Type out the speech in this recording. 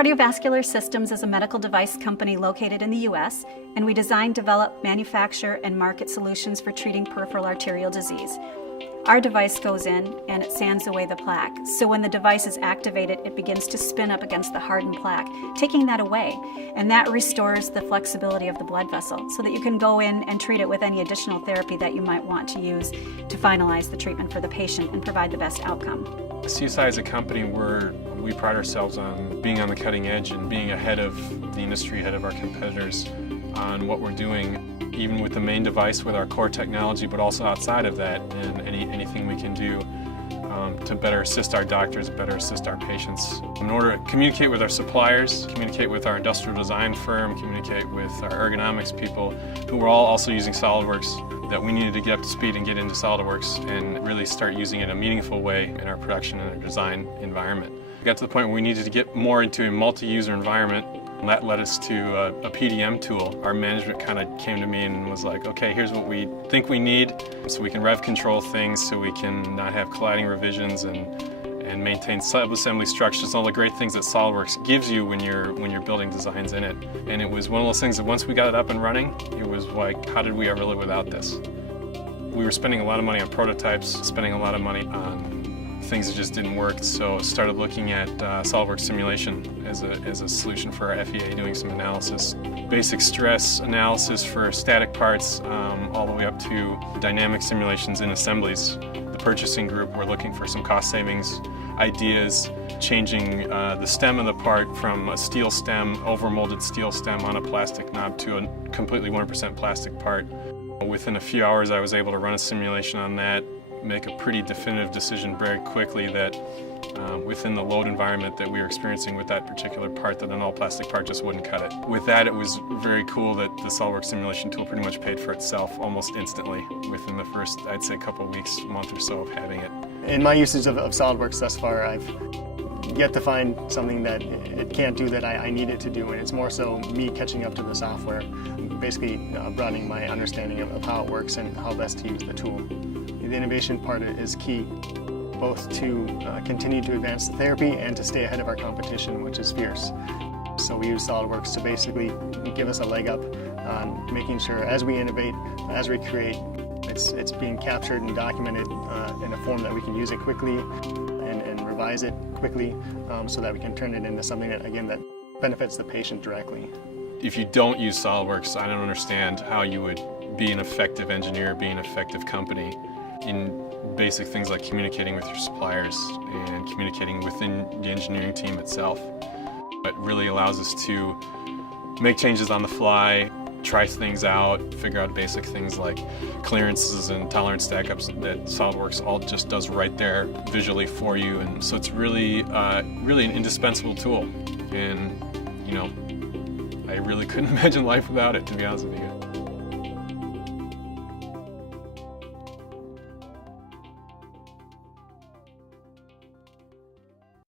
CardioVascular Systems is a medical device company located in the U.S., and we design, develop, manufacture, and market solutions for treating peripheral arterial disease. Our device goes in and it sands away the plaque. So when the device is activated, it begins to spin up against the hardened plaque, taking that away. And that restores the flexibility of the blood vessel so that you can go in and treat it with any additional therapy that you might want to use to finalize the treatment for the patient and provide the best outcome. CSI is a company where we pride ourselves on being on the cutting edge and being ahead of the industry, ahead of our competitors on what we're doing, even with the main device with our core technology, but also outside of that, and anything we can do to better assist our doctors, better assist our patients. In order to communicate with our suppliers, communicate with our industrial design firm, communicate with our ergonomics people, who were all also using SolidWorks, that we needed to get up to speed and get into SolidWorks and really start using it in a meaningful way in our production and our design environment. We got to the point where we needed to get more into a multi-user environment, and that led us to a PDM tool. Our management kind of came to me and was like, okay, here's what we think we need so we can rev control things, so we can not have colliding revisions and maintain sub-assembly structures, all the great things that SolidWorks gives you when you're building designs in it. And it was one of those things that once we got it up and running, it was like, how did we ever live without this? We were spending a lot of money on prototypes, spending a lot of money on things that just didn't work, so started looking at SolidWorks simulation as a solution for our FEA, doing some analysis. Basic stress analysis for static parts, all the way up to dynamic simulations in assemblies. The purchasing group were looking for some cost savings ideas, changing the stem of the part from a steel stem, overmolded steel stem on a plastic knob, to a completely 100% plastic part. Within a few hours I was able to run a simulation on that, make a pretty definitive decision very quickly that within the load environment that we were experiencing with that particular part, that an all-plastic part just wouldn't cut it. With that, it was very cool that the SolidWorks simulation tool pretty much paid for itself almost instantly within the first, I'd say, couple of weeks, month or so of having it. In my usage of SolidWorks thus far, I've yet to find something that it can't do that I need it to do, and it's more so me catching up to the software, basically broadening my understanding of how it works and how best to use the tool. The innovation part is key, both to continue to advance the therapy and to stay ahead of our competition, which is fierce. So we use SolidWorks to basically give us a leg up on making sure as we innovate, as we create, it's being captured and documented in a form that we can use it quickly and revise it quickly, so that we can turn it into something that, again, that benefits the patient directly. If you don't use SolidWorks, I don't understand how you would be an effective engineer, be an effective company in basic things like communicating with your suppliers and communicating within the engineering team itself. It really allows us to make changes on the fly, try things out, figure out basic things like clearances and tolerance stack-ups that SolidWorks all just does right there visually for you. And so it's really, really an indispensable tool. And, you know, I really couldn't imagine life without it, to be honest with you.